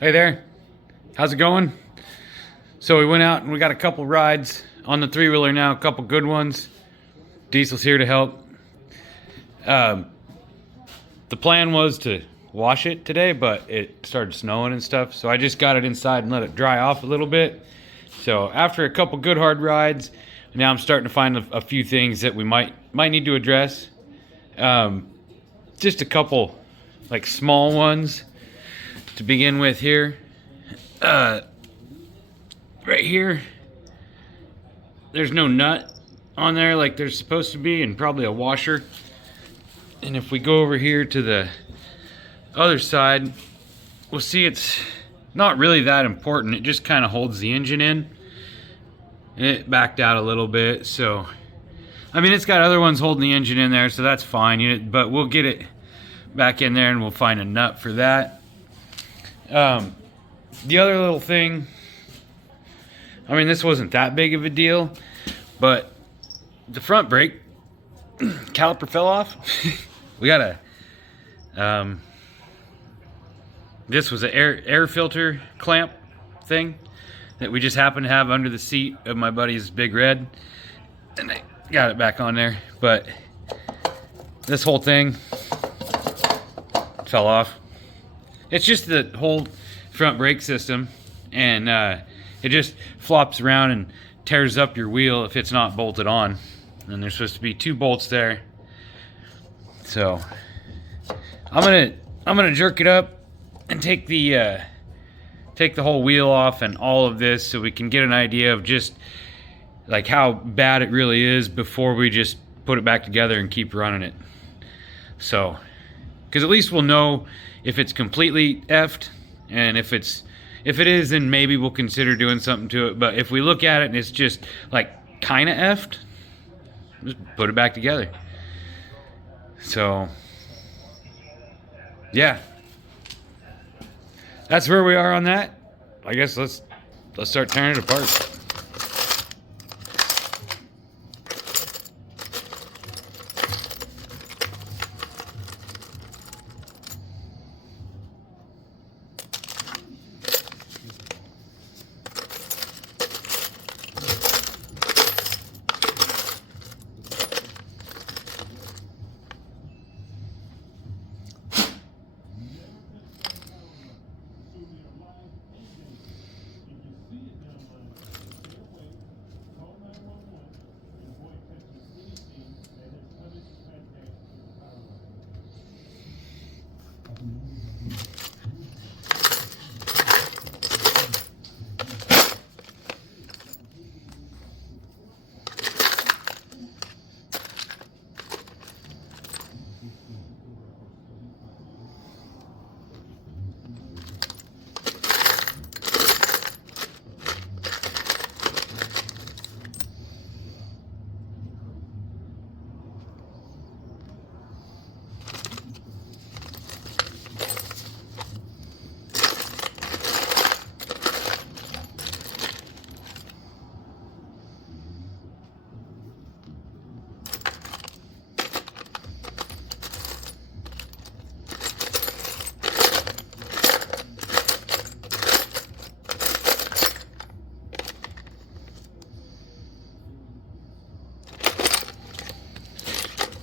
Hey there, how's it going? So we went out and we got a couple rides on the three-wheeler now, a couple good ones. Diesel's here to help. Um, the plan was to wash it today, but it started snowing and stuff, so I just got it inside and let it dry off a little bit. So after a couple good hard rides, now I'm starting to find a few things that we might need to address. Just a couple like small ones to begin with here. Right here, there's no nut on there like there's supposed to be, and probably a washer. And if we go over here to the other side, we'll see it's not really that important. It just kind of holds the engine in, and it backed out a little bit. So I mean, it's got other ones holding the engine in there, so that's fine. But we'll get it back in there and we'll find a nut for that. The other little thing, I mean, this wasn't that big of a deal, but the front brake caliper fell off. We got this was an air filter clamp thing that we just happened to have under the seat of my buddy's Big Red, and I got it back on there. But this whole thing fell off. It's just the whole front brake system, and it just flops around and tears up your wheel if it's not bolted on. And there's supposed to be 2 bolts there. So I'm gonna jerk it up and take the whole wheel off and all of this, so we can get an idea of just like how bad it really is before we just put it back together and keep running it. So, because at least we'll know if it's completely effed, and if it is, then maybe we'll consider doing something to it. But if we look at it and it's just like kind of effed, just put it back together. So yeah, that's where we are on that. I guess let's start tearing it apart.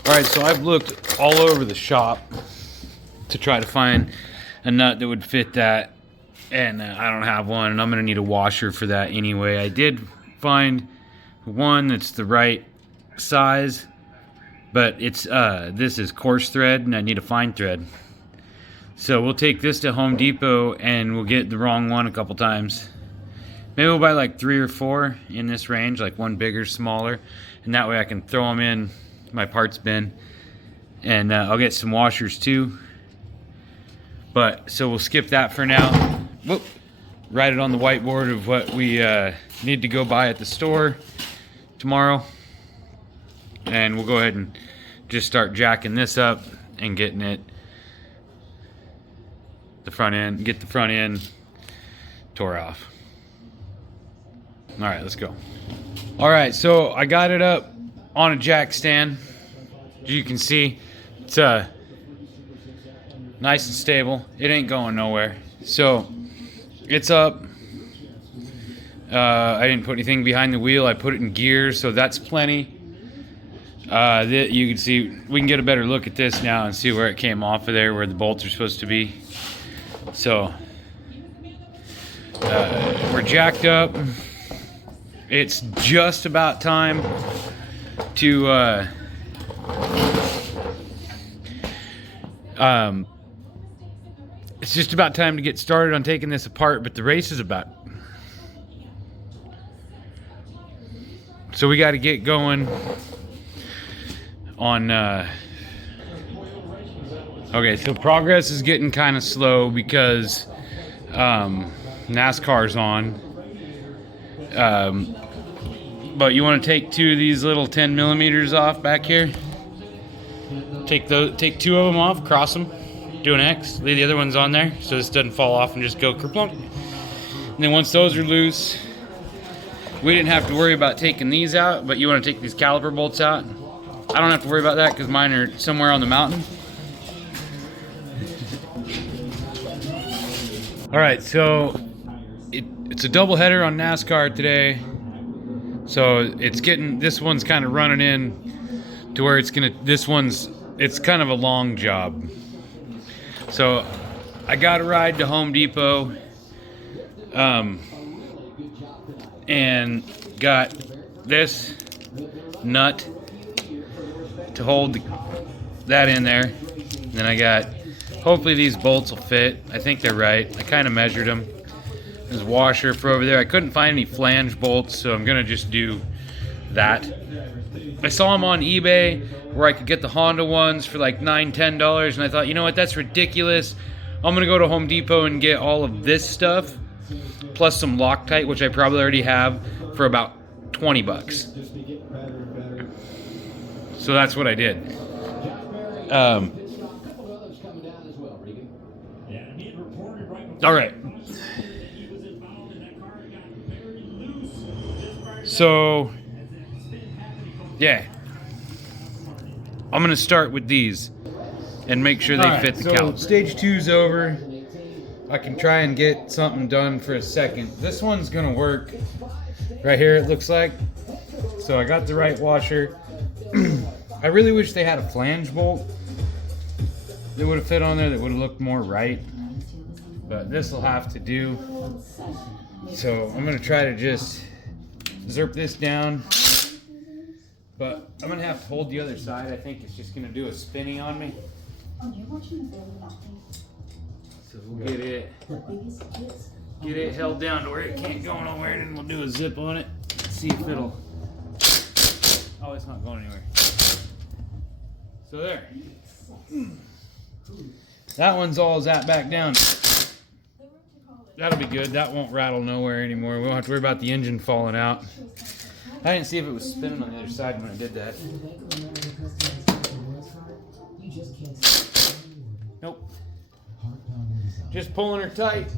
Alright, so I've looked all over the shop to try to find a nut that would fit that, and I don't have one, and I'm going to need a washer for that anyway. I did find one that's the right size, but it's this is coarse thread, and I need a fine thread. So we'll take this to Home Depot, and we'll get the wrong one a couple times. Maybe we'll buy like 3 or 4 in this range, like one bigger, smaller, and that way I can throw them in my parts bin, and I'll get some washers too. But so we'll skip that for now. Whoop. Write it on the whiteboard of what we need to go buy at the store tomorrow, and we'll go ahead and just start jacking this up and getting it get the front end tore off. All right, let's go. All right, so I got it up on a jack stand. As you can see, it's nice and stable. It ain't going nowhere. So It's up. I didn't put anything behind the wheel. I put it in gear, so that's plenty. You can see, we can get a better look at this now and see where it came off of there, where the bolts are supposed to be. So we're jacked up. It's just about time to it's just about time to get started on taking this apart, but the race is about. So we got to get going on okay, so progress is getting kind of slow because NASCAR's on. But you want to take two of these little 10 millimeters off back here. Take two of them off, cross them, do an X, leave the other ones on there so this doesn't fall off and just go kerplunk. And then once those are loose, we didn't have to worry about taking these out, but you want to take these caliper bolts out. I don't have to worry about that because mine are somewhere on the mountain. All right, so it's a double header on NASCAR today. So it's getting, this one's kind of running in to where it's kind of a long job. So I got a ride to Home Depot and got this nut to hold that in there. And then I got, hopefully these bolts will fit. I think they're right. I kind of measured them. There's a washer for over there. I couldn't find any flange bolts, so I'm gonna just do that. I saw them on eBay where I could get the Honda ones for like $9, $10, and I thought, you know what, that's ridiculous. I'm gonna go to Home Depot and get all of this stuff, plus some Loctite, which I probably already have, for about 20 bucks. So that's what I did. All right. So, yeah, I'm gonna start with these and make sure they fit the caliper. Stage 2's over. I can try and get something done for a second. This one's gonna work right here, it looks like. So I got the right washer. I really wish they had a flange bolt that would have fit on there, that would have looked more right. But this will have to do. So I'm gonna try to just zerp this down, but I'm gonna have to hold the other side. I think it's just gonna do a spinny on me. So we'll get it held down to where it can't go nowhere, and then we'll do a zip on it. See if it'll. Oh, it's not going anywhere. So there. That one's all zapped back down. That'll be good. That won't rattle nowhere anymore. We won't have to worry about the engine falling out. I didn't see if it was spinning on the other side when I did that. Nope. Just pulling her tight.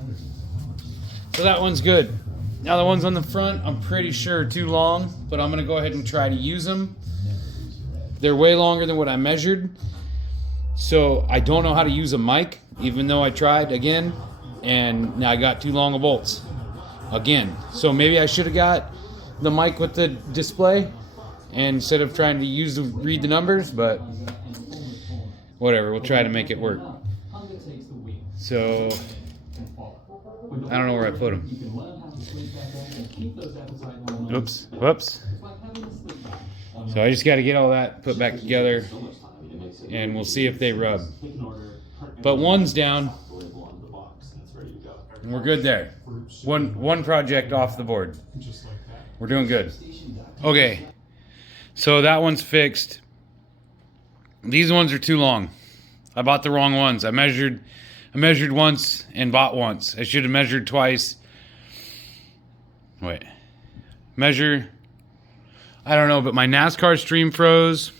So that one's good. Now the ones on the front, I'm pretty sure are too long, but I'm gonna go ahead and try to use them. They're way longer than what I measured. So I don't know how to use a mic, even though I tried again. And now I got too long of bolts again. So maybe I should have got the mic with the display and instead of trying to read the numbers, but whatever, we'll try to make it work. So I don't know where I put them. Oops, whoops. So I just got to get all that put back together and we'll see if they rub. But one's down. And we're good there. One project off the board. We're doing good. Okay, so that one's fixed. These ones are too long. I bought the wrong ones. I measured once and bought once. I should have measured twice. Wait. Measure. I don't know, but my NASCAR stream froze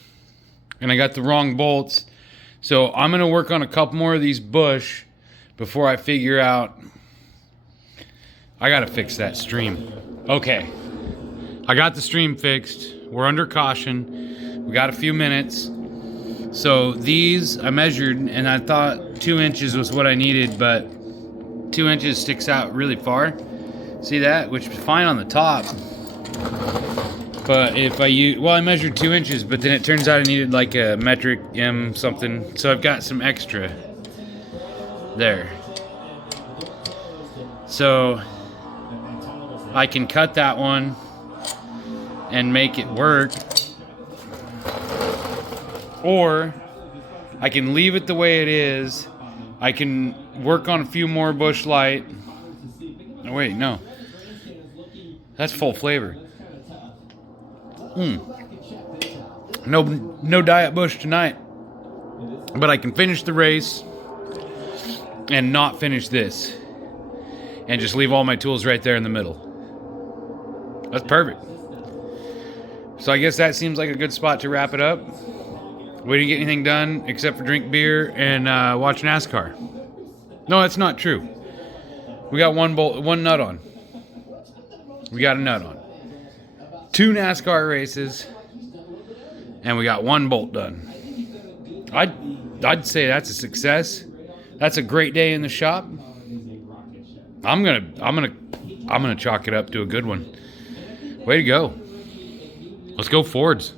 and I got the wrong bolts. So I'm going to work on a couple more of these bush before I figure out. I gotta fix that stream. Okay, I got the stream fixed. We're under caution. We got a few minutes. So these I measured and I thought 2 inches was what I needed, but 2 inches sticks out really far. See that? Which is fine on the top. But if I use, well, I measured 2 inches, but then it turns out I needed like a metric M something. So I've got some extra there. So I can cut that one and make it work. Or I can leave it the way it is. I can work on a few more Busch Light. Oh, wait, no. That's full flavor. No Diet Busch tonight. But I can finish the race and not finish this. And just leave all my tools right there in the middle. That's perfect. So I guess that seems like a good spot to wrap it up. We didn't get anything done except for drink beer and watch NASCAR. No, that's not true. We got one nut on. We got a nut on. 2 NASCAR races, and we got 1 bolt done. I'd say that's a success. That's a great day in the shop. I'm gonna chalk it up to a good one. Way to go. Let's go Fords.